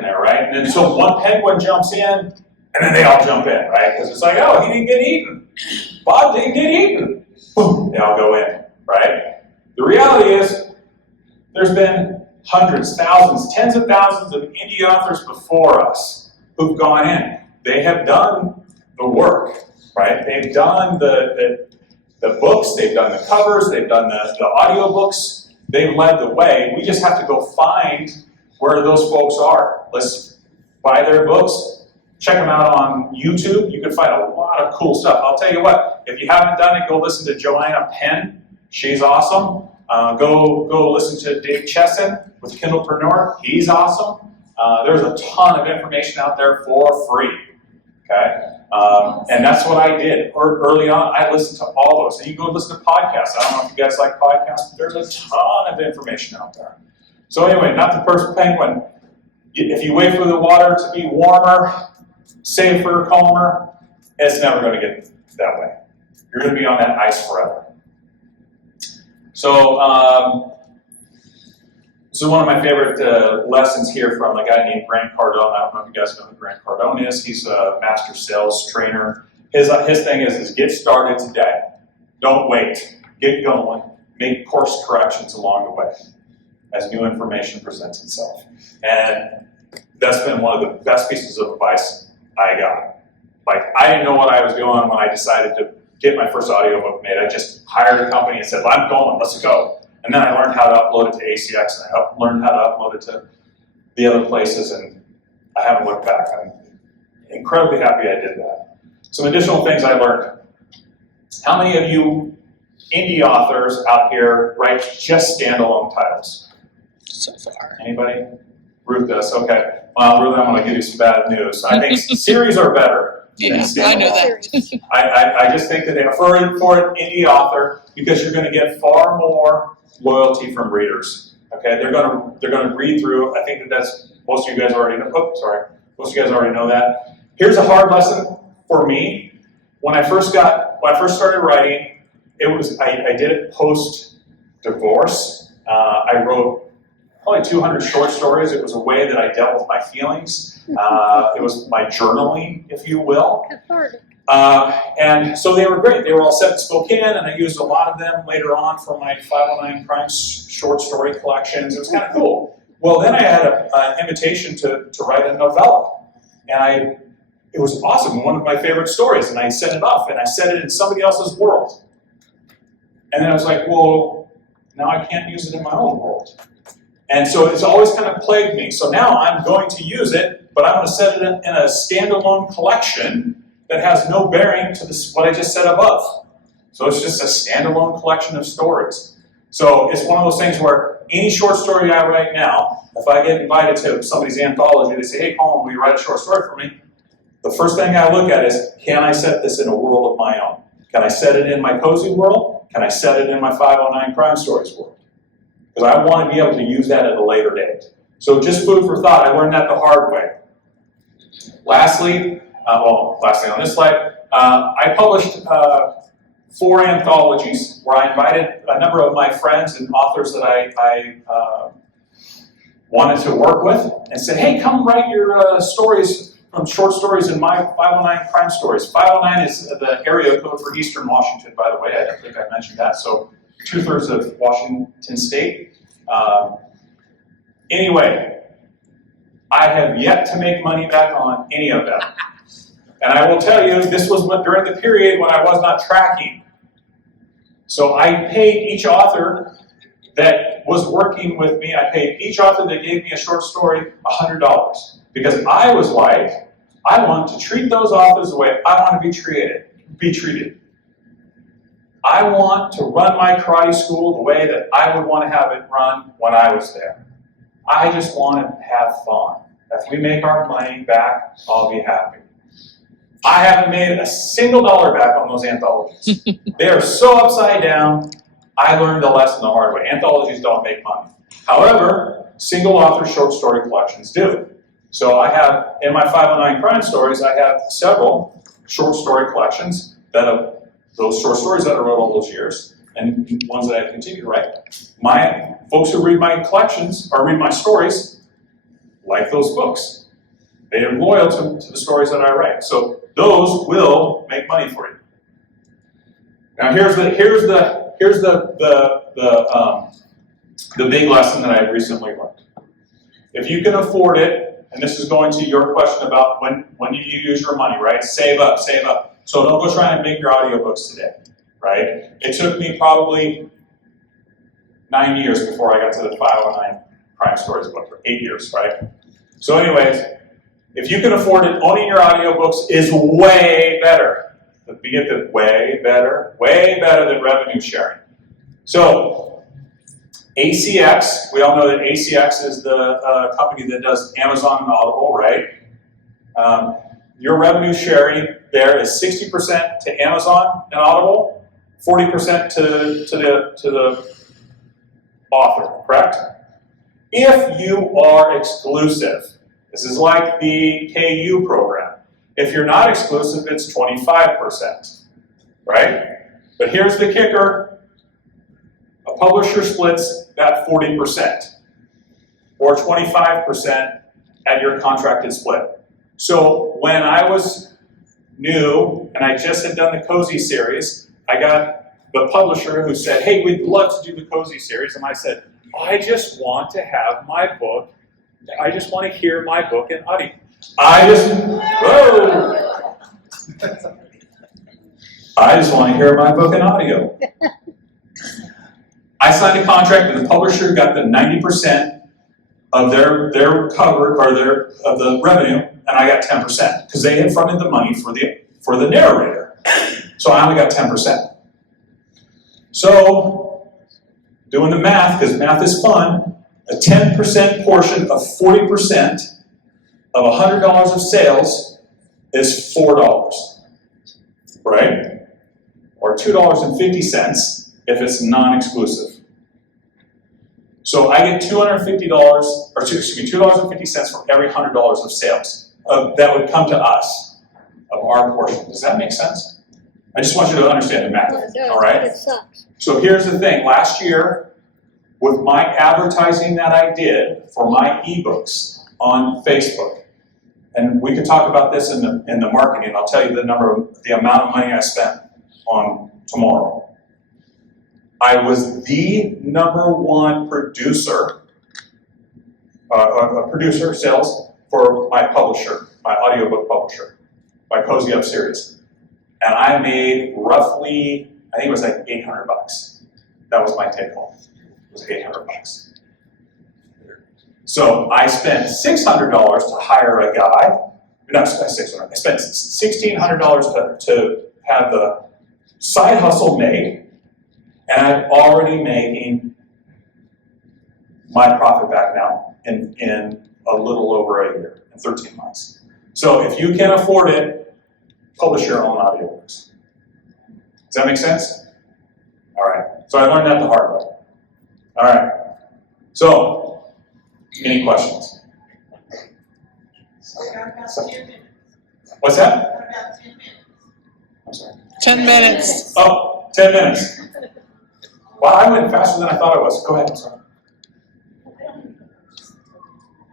there, right? And then so one penguin jumps in, and then they all jump in, right? Because it's like, oh, he didn't get eaten. Bob didn't get eaten. Boom, they all go in, right? The reality is, there's been hundreds, thousands, tens of thousands of indie authors before us who've gone in. They have done the work, right? They've done the books, they've done the covers, they've done the audio books. They've led the way. We just have to go find where those folks are. Let's buy their books, check them out on YouTube. You can find a lot of cool stuff. I'll tell you what, if you haven't done it, go listen to Joanna Penn. She's awesome. Go listen to Dave Chesson with Kindlepreneur. He's awesome. There's a ton of information out there for free. Okay? And that's what I did. Early on, I listened to all those. And you go listen to podcasts. I don't know if you guys like podcasts, but there's a ton of information out there. So anyway, not the first penguin. If you wait for the water to be warmer, safer, calmer, it's never going to get that way. You're going to be on that ice forever. So this is one of my favorite lessons here from a guy named Grant Cardone. I don't know if you guys know who Grant Cardone is. He's a master sales trainer. His thing is get started today. Don't wait. Get going. Make course corrections along the way as new information presents itself. And that's been one of the best pieces of advice I got. I didn't know what I was doing when I decided to get my first audiobook made. I just hired a company and said, I'm going, let's go. And then I learned how to upload it to ACX, and I learned how to upload it to the other places, and I haven't looked back. I'm incredibly happy I did that. Some additional things I learned. How many of you indie authors out here write just standalone titles? So far. Anybody? Ruth does, okay. Well, Ruth, I'm going to give you some bad news. I think series are better than standalone. I know that. I just think that they are for an indie author, because you're going to get far more loyalty from readers. Okay, they're going to read through. I think that's most of you guys already know. Oh, sorry, most of you guys already know that. Here's a hard lesson for me. When I first started writing, I did it post divorce. I wrote probably 200 short stories. It was a way that I dealt with my feelings. It was my journaling, if you will. And so they were great. They were all set in Spokane, and I used a lot of them later on for my 509 Crime short story collections. It was kind of cool. Well, then I had an invitation to write a novella. And it was awesome, one of my favorite stories, and I sent it off, and I set it in somebody else's world. And then I was like, well, now I can't use it in my own world. And so it's always kind of plagued me. So now I'm going to use it, but I'm going to set it in a standalone collection that has no bearing to what I just said above. So it's just a standalone collection of stories. So it's one of those things where any short story I write now, if I get invited to somebody's anthology, they say, hey, Colin, will you write a short story for me? the first thing I look at is, can I set this in a world of my own? Can I set it in my cozy world? Can I set it in my 509 crime stories world? Because I want to be able to use that at a later date. So just food for thought. I learned that the hard way. Lastly on this slide, I published 4 anthologies where I invited a number of my friends and authors that I wanted to work with and said, hey, come write your stories, short stories in my 509 crime stories. 509 is the area code for Eastern Washington, by the way. I don't think I mentioned that. So 2/3 of Washington State. Anyway, I have yet to make money back on any of them. And I will tell you, this was during the period when I was not tracking. So I paid each author that was working with me, I paid each author that gave me a short story $100. Because I was like, I want to treat those authors the way I want to be treated. I want to run my karate school the way that I would want to have it run when I was there. I just want to have fun. If we make our money back, I'll be happy. I haven't made a single dollar back on those anthologies. They are so upside down. I learned the lesson the hard way. Anthologies don't make money. However, single author short story collections do. So I have, in my 509 crime stories, I have several short story collections those short stories that I wrote all those years, and ones that I continue to write. My folks who read my collections, or read my stories, like those books. They are loyal to the stories that I write. So those will make money for you. Now here's the big lesson that I recently learned. If you can afford it, and this is going to your question about when you use your money, right? Save up, save up. So don't go try and make your audiobooks today, right? It took me probably 9 years before I got to the 509 crime stories book, or 8 years, right? So anyways, if you can afford it, owning your audiobooks is way better. Way better than revenue sharing. So ACX, we all know that ACX is the company that does Amazon and Audible, right? Your revenue sharing there is 60% to Amazon and Audible, 40% to the author, correct? If you are exclusive, this is like the KU program. If you're not exclusive, it's 25%, right? But here's the kicker. A publisher splits that 40%, or 25% at your contracted split. So when I was new, and I just had done the Cozy series, I got the publisher who said, hey, we'd love to do the Cozy series, and I said, I just want to have my book, I just want to hear my book in audio. I just want to hear my book in audio. I signed a contract, and the publisher got the 90% of their cover, or of the revenue, and I got 10%, because they had fronted the money for the narrator. So I only got 10%. So, doing the math, because math is fun, a 10% portion of 40% of $100 of sales is $4, right? Or $2.50 if it's non-exclusive. So I get $2.50 for every $100 of sales that would come to us of our portion. Does that make sense? I just want you to understand the math. Well, it does, all right? but it sucks. So here's the thing. Last year, with my advertising that I did for my ebooks on Facebook, and we could talk about this in the marketing. I'll tell you the amount of money I spent on tomorrow. I was the #1 producer, producer sales for my publisher, my audiobook publisher, my Cozy Up series. And I made roughly, I think it was like $800. That was my take home. It was $800. So I spent $600 to hire a guy. Not $600. I spent $1,600 to have the side hustle made. And I'm already making my profit back now in a little over a year, in 13 months. So if you can afford it, publish your own audiobooks. Does that make sense? All right. So I learned that the hard way. All right. So, any questions? Okay, I've got 10 minutes. What's that? What about 10 minutes? I'm sorry. 10 minutes. Oh, 10 minutes. Wow, I went faster than I thought I was. Go ahead, I'm sorry.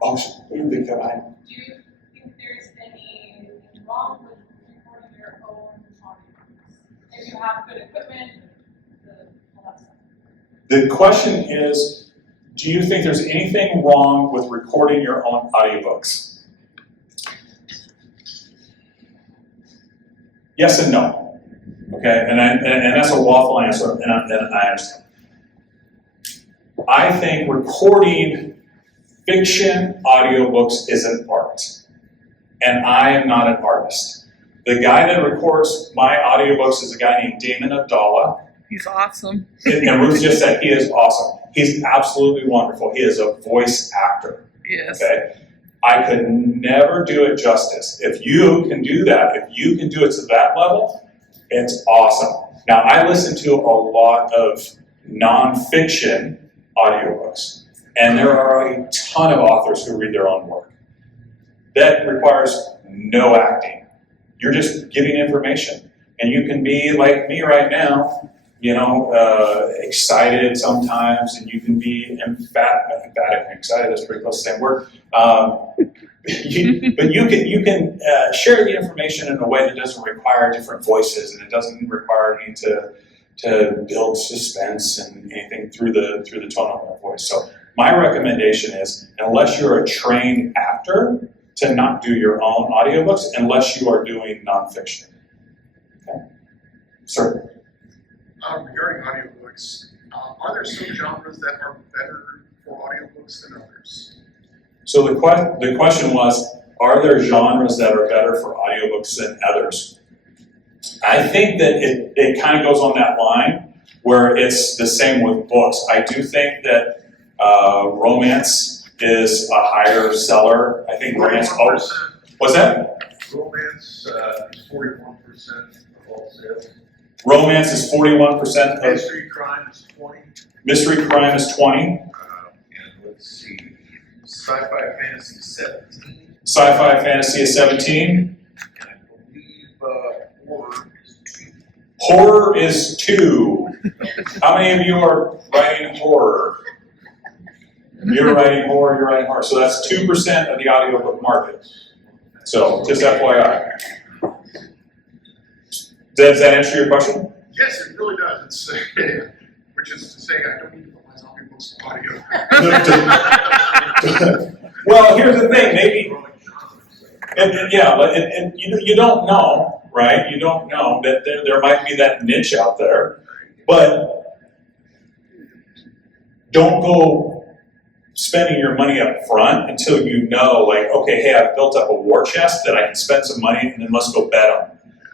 Oh, you think that I... Do you think there's anything wrong with recording your own audiobooks? If you have good equipment, all that stuff. The question is, do you think there's anything wrong with recording your own audiobooks? Yes and no. Okay, and that's a waffle answer, and I understand. I think recording fiction audiobooks is an art, and I am not an artist. The guy that records my audiobooks is a guy named Damon Abdallah. He's awesome. And Ruth just said he is awesome. He's absolutely wonderful. He is a voice actor. Yes. Okay? I could never do it justice. If you can do that, if you can do it to that level, it's awesome. Now, I listen to a lot of nonfiction audiobooks, and there are a ton of authors who read their own work. That requires no acting. You're just giving information. And you can be like me right now, excited sometimes, and you can be emphatic and excited, that's pretty close to the same word. But you can share the information in a way that doesn't require different voices, and it doesn't require me to build suspense and anything through the tone of my voice. So my recommendation is, unless you're a trained actor, to not do your own audiobooks unless you are doing nonfiction. Okay? Sir? Regarding audiobooks, are there some genres that are better for audiobooks than others? So the question was, are there genres that are better for audiobooks than others? I think that it kind of goes on that line where it's the same with books. I do think that romance is a higher seller. I think romance. What's that? Romance is 41% of all sales. Romance is 41% of. Mystery crime is 20. Mystery crime is 20. And let's see, sci-fi fantasy is 17. Sci-fi fantasy is 17. And I believe horror is 2. Horror is 2. How many of you are writing horror? You're writing horror, you're writing horror. So that's 2% of the audiobook market. So just FYI. Does that answer your question? Yes, it really does. It's which is to say, I don't need to put my zombie books in audio. Well, here's the thing. Maybe, and you don't know, right? You don't know that there might be that niche out there, but don't go spending your money up front until you know, like, okay, hey, I've built up a war chest that I can spend some money, and then let's go bet on.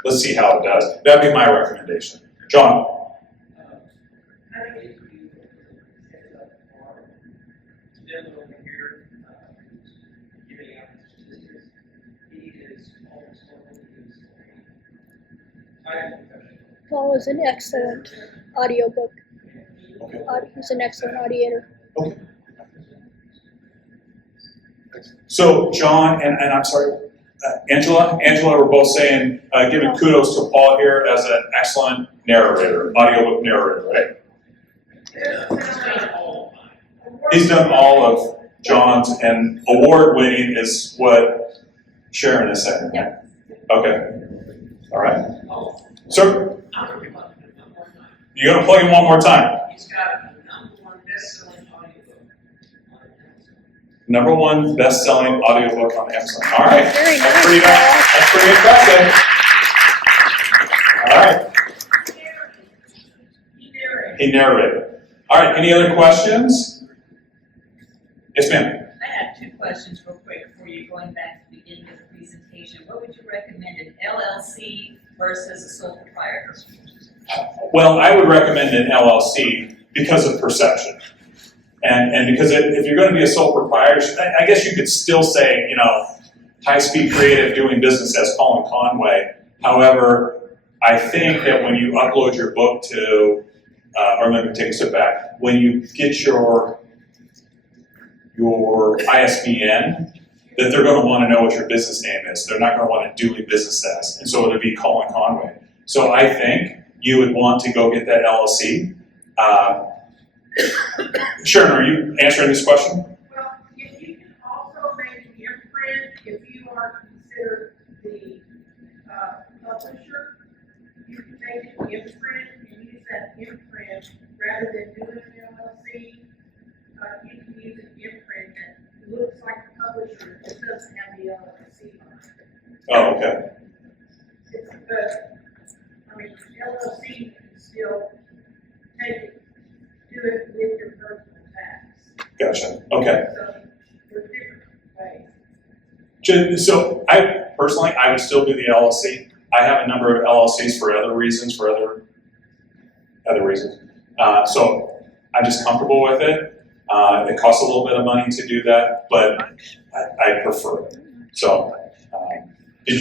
Let's see how it does. That'd be my recommendation. John. Paul is an excellent audiobook. Okay. He's an excellent audiator. Okay. So John and I'm sorry, Angela were both saying, giving kudos to Paul here as an excellent narrator, audiobook narrator, right? He's done all of John's, and award-winning is what Sharon is saying. Yeah. Okay. All right. Sir, you're going to plug him one more time. He's got a #1 best-selling audiobook. #1 best-selling audiobook on Amazon. All right. Very That's nice, pretty Paul. nice. That's pretty impressive. All right. He narrated. All right. Any other questions? Yes, ma'am. I have 2 questions real quick for you, going back to the beginning of the presentation. What would you recommend, an LLC versus a sole proprietor? Well, I would recommend an LLC because of perception. And because if you're going to be a sole proprietor, I guess you could still say, high-speed creative doing business as Colin Conway. However, I think that when you upload your book to, or let me take a step back, when you get your ISBN, that they're going to want to know what your business name is. They're not going to want to doing business as, and so it'll be Colin Conway. So I think you would want to go get that LLC. Sharon, are you answering this question? Well, if you can also make an imprint, if you are considered the publisher, you can make an imprint and use that imprint rather than doing an LLC. You can use an imprint that looks like a publisher, it doesn't have the LLC on it. Oh, okay. It's the, I mean, LLC, you can still take it, do it with your personal tax. Gotcha. Okay. So, there are different ways. So I personally, I would still do the LLC. I have a number of LLCs for other reasons, other reasons. So I'm just comfortable with it. It costs a little bit of money to do that, but I prefer it. So,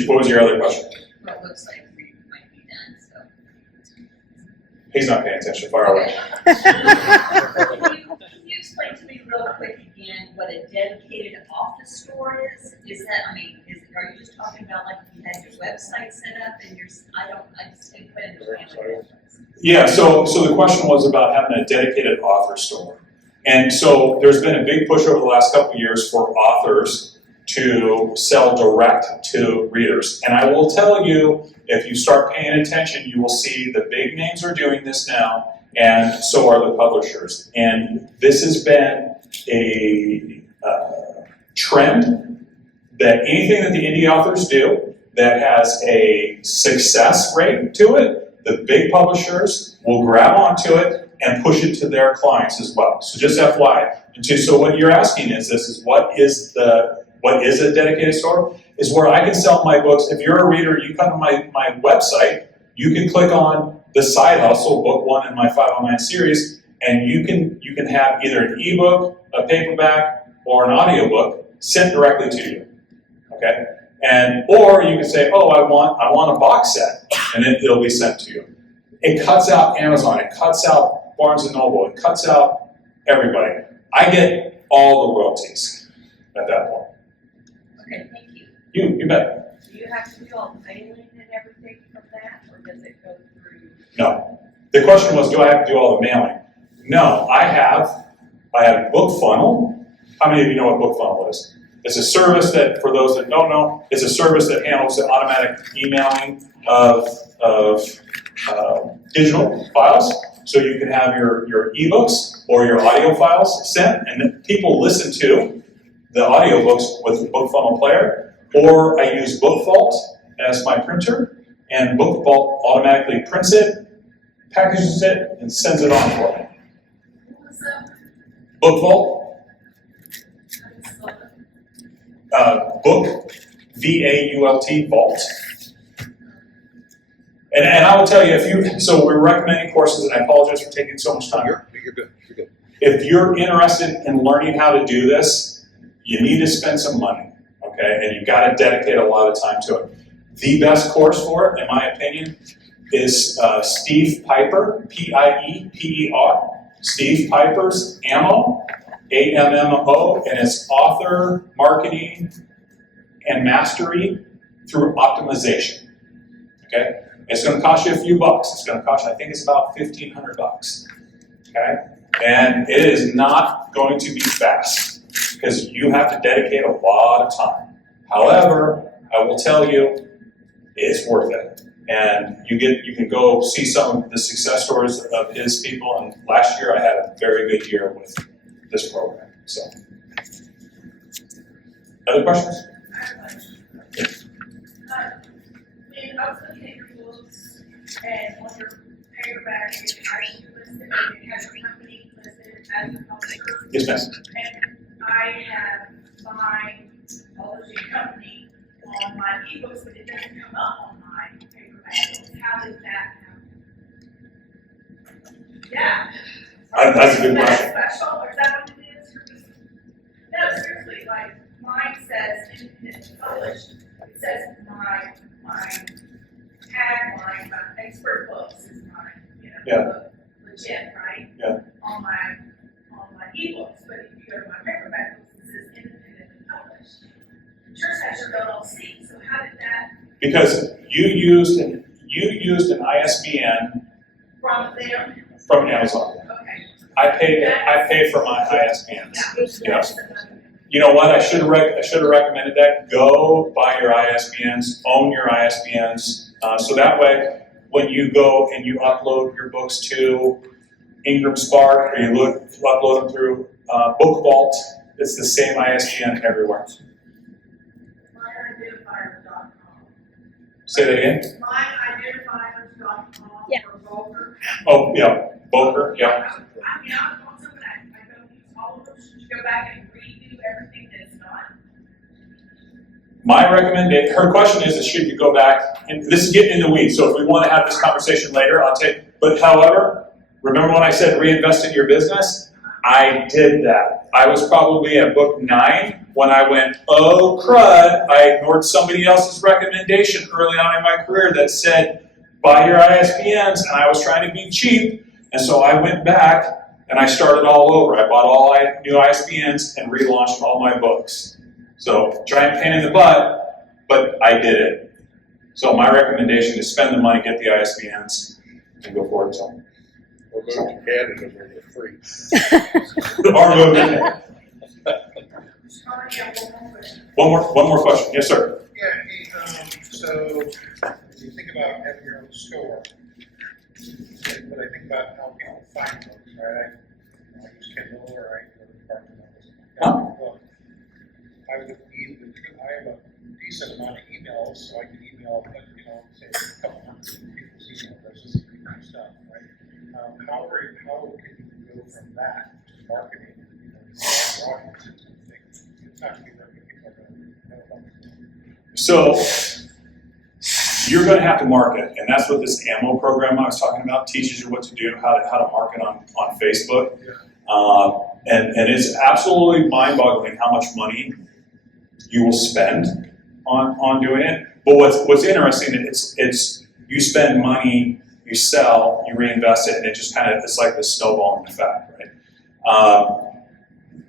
what was your other question? Well, it looks like we might be done, so. He's not paying attention. Far away. Can you explain to me real quick again what a dedicated office store is? Is that, I mean, are you just talking about like if you had your website set up and I just didn't quite understand what it was. Yeah, so the question was about having a dedicated author store. And so there's been a big push over the last couple of years for authors to sell direct to readers. And I will tell you, if you start paying attention, you will see the big names are doing this now, and so are the publishers. And this has been a trend that anything that the indie authors do that has a success rate to it, the big publishers will grab onto it and push it to their clients as well. So just FYI. So what you're asking is what is a dedicated store? Is where I can sell my books. If you're a reader, you come to my website, you can click on the side hustle, book one in my 509 series, and you can have either an ebook, a paperback, or an audiobook sent directly to you. Okay? Or you can say, oh, I want a box set, and it'll be sent to you. It cuts out Amazon, it cuts out Barnes and Noble, it cuts out everybody. I get all the royalties at that point. Okay, thank you. You bet. Do you have to do all the mailing and everything from that, or does it go through? No. The question was, do I have to do all the mailing? No, I have Book Funnel. How many of you know what Book Funnel is? It's a service that, for those that don't know, it's a service that handles the automatic emailing of digital files. So you can have your ebooks or your audio files sent, and then people listen to the audiobooks with the Book Funnel player. Or I use Book Vault as my printer, and Book Vault automatically prints it, packages it, and sends it on for me. What's up? Book Vault. Book, V-A-U-L-T, Vault. And I will tell you, so we're recommending courses, and I apologize for taking so much time. You're good. If you're interested in learning how to do this, you need to spend some money, okay? And you've got to dedicate a lot of time to it. The best course for it, in my opinion, is Steve Piper, P-I-E-P-E-R, Steve Piper's AMMO, A-M-M-O, and it's Author Marketing and Mastery Through Optimization, okay? It's going to cost you a few bucks. It's going to cost you, I think it's about $1,500, okay? And it is not going to be fast because you have to dedicate a lot of time. However, I will tell you, it's worth it. And you can go see some of the success stories of his people. And last year I had a very good year with this program. So, other questions? When I was looking at your books and on your paperback, it has you listed, it has your company listed as a publisher. Yes, ma'am. And I have my publishing company on my ebooks, but it doesn't come up on my paperback. How did that happen? Yeah. That's a good question. Is that special, or is that what it is? No, seriously, like mine says independent published, it says my tagline, my expert books is my, legit, right? Yeah. On my ebooks, but if you go to my paperback books, it says independently published. Yours has your LLC, so how did that? Because you used an ISBN From them? from Amazon. Okay. I paid for my ISBNs. That Yes. the money. You know what? I should have recommended that. Go buy your ISBNs, own your ISBNs, so that way when you go and you upload your books to Ingram Spark or you upload them through Book Vault, it's the same ISBN everywhere. MyIdentifiers.com. Say that again. MyIdentifiers.com Yeah. for Boulder. Oh, yeah, Boker, yeah. I mean, I'm also when I go use all of them, should you go back and redo everything that's not? My recommendation, her question is should you go back, and this is getting in the weeds, so if we want to have this conversation later, I'll take, but however, remember when I said reinvest in your business? I did that. I was probably at book 9 when I went, oh crud, I ignored somebody else's recommendation early on in my career that said, buy your ISBNs, and I was trying to be cheap, and so I went back and I started all over. I bought all new ISBNs and relaunched all my books. So, giant pain in the butt, but I did it. So my recommendation is spend the money, get the ISBNs, and go forward. So. We'll move to Canada where they're free. Or move it. Sorry, I have one more question. One more question. Yes, sir. Yeah, hey, so when you think about having your own store, when I think about how people find books, right? I use Kindle or I go to the department office. I would need, I have a decent amount of emails, so I can email, say a couple hundred people's email addresses and different stuff, right? How can you go from that to marketing, your audience and things? It's not to be that people are going to know about it. So you're going to have to market, and that's what this AMO program I was talking about teaches you what to do, how to market on Facebook. And it's absolutely mind-boggling how much money you will spend on doing it. But what's interesting is it's you spend money, you sell, you reinvest it, and it just it's like this snowballing effect, right?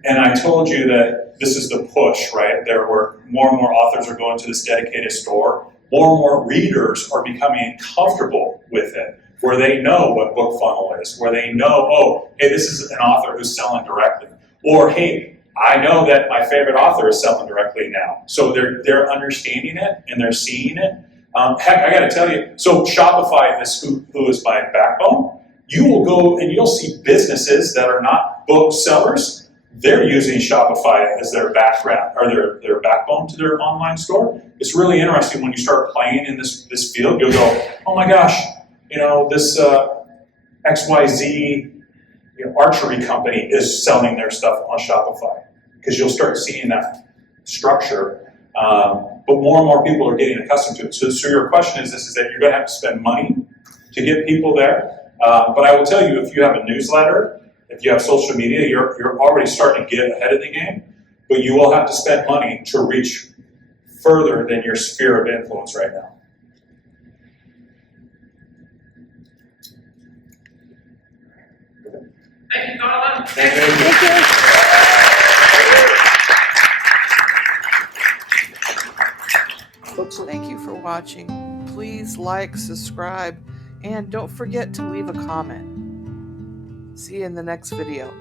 And I told you that this is the push, right? There were more and more authors are going to this dedicated store. More and more readers are becoming comfortable with it, where they know what book funnel is, where they know, oh, hey, this is an author who's selling directly. Or, hey, I know that my favorite author is selling directly now. So they're understanding it and they're seeing it. Heck, I gotta tell you, so Shopify is who is my backbone. You will go and you'll see businesses that are not book sellers. They're using Shopify as their background or their backbone to their online store. It's really interesting when you start playing in this field. You'll go, oh my gosh, this XYZ archery company is selling their stuff on Shopify, because you'll start seeing that structure. But more and more people are getting accustomed to it. So your question is that you're going to have to spend money to get people there. But I will tell you, if you have a newsletter, if you have social media, you're already starting to get ahead of the game. But you will have to spend money to reach further than your sphere of influence right now. Thank you, Colin. Folks, thank you for watching. Please like, subscribe, and don't forget to leave a comment. See you in the next video.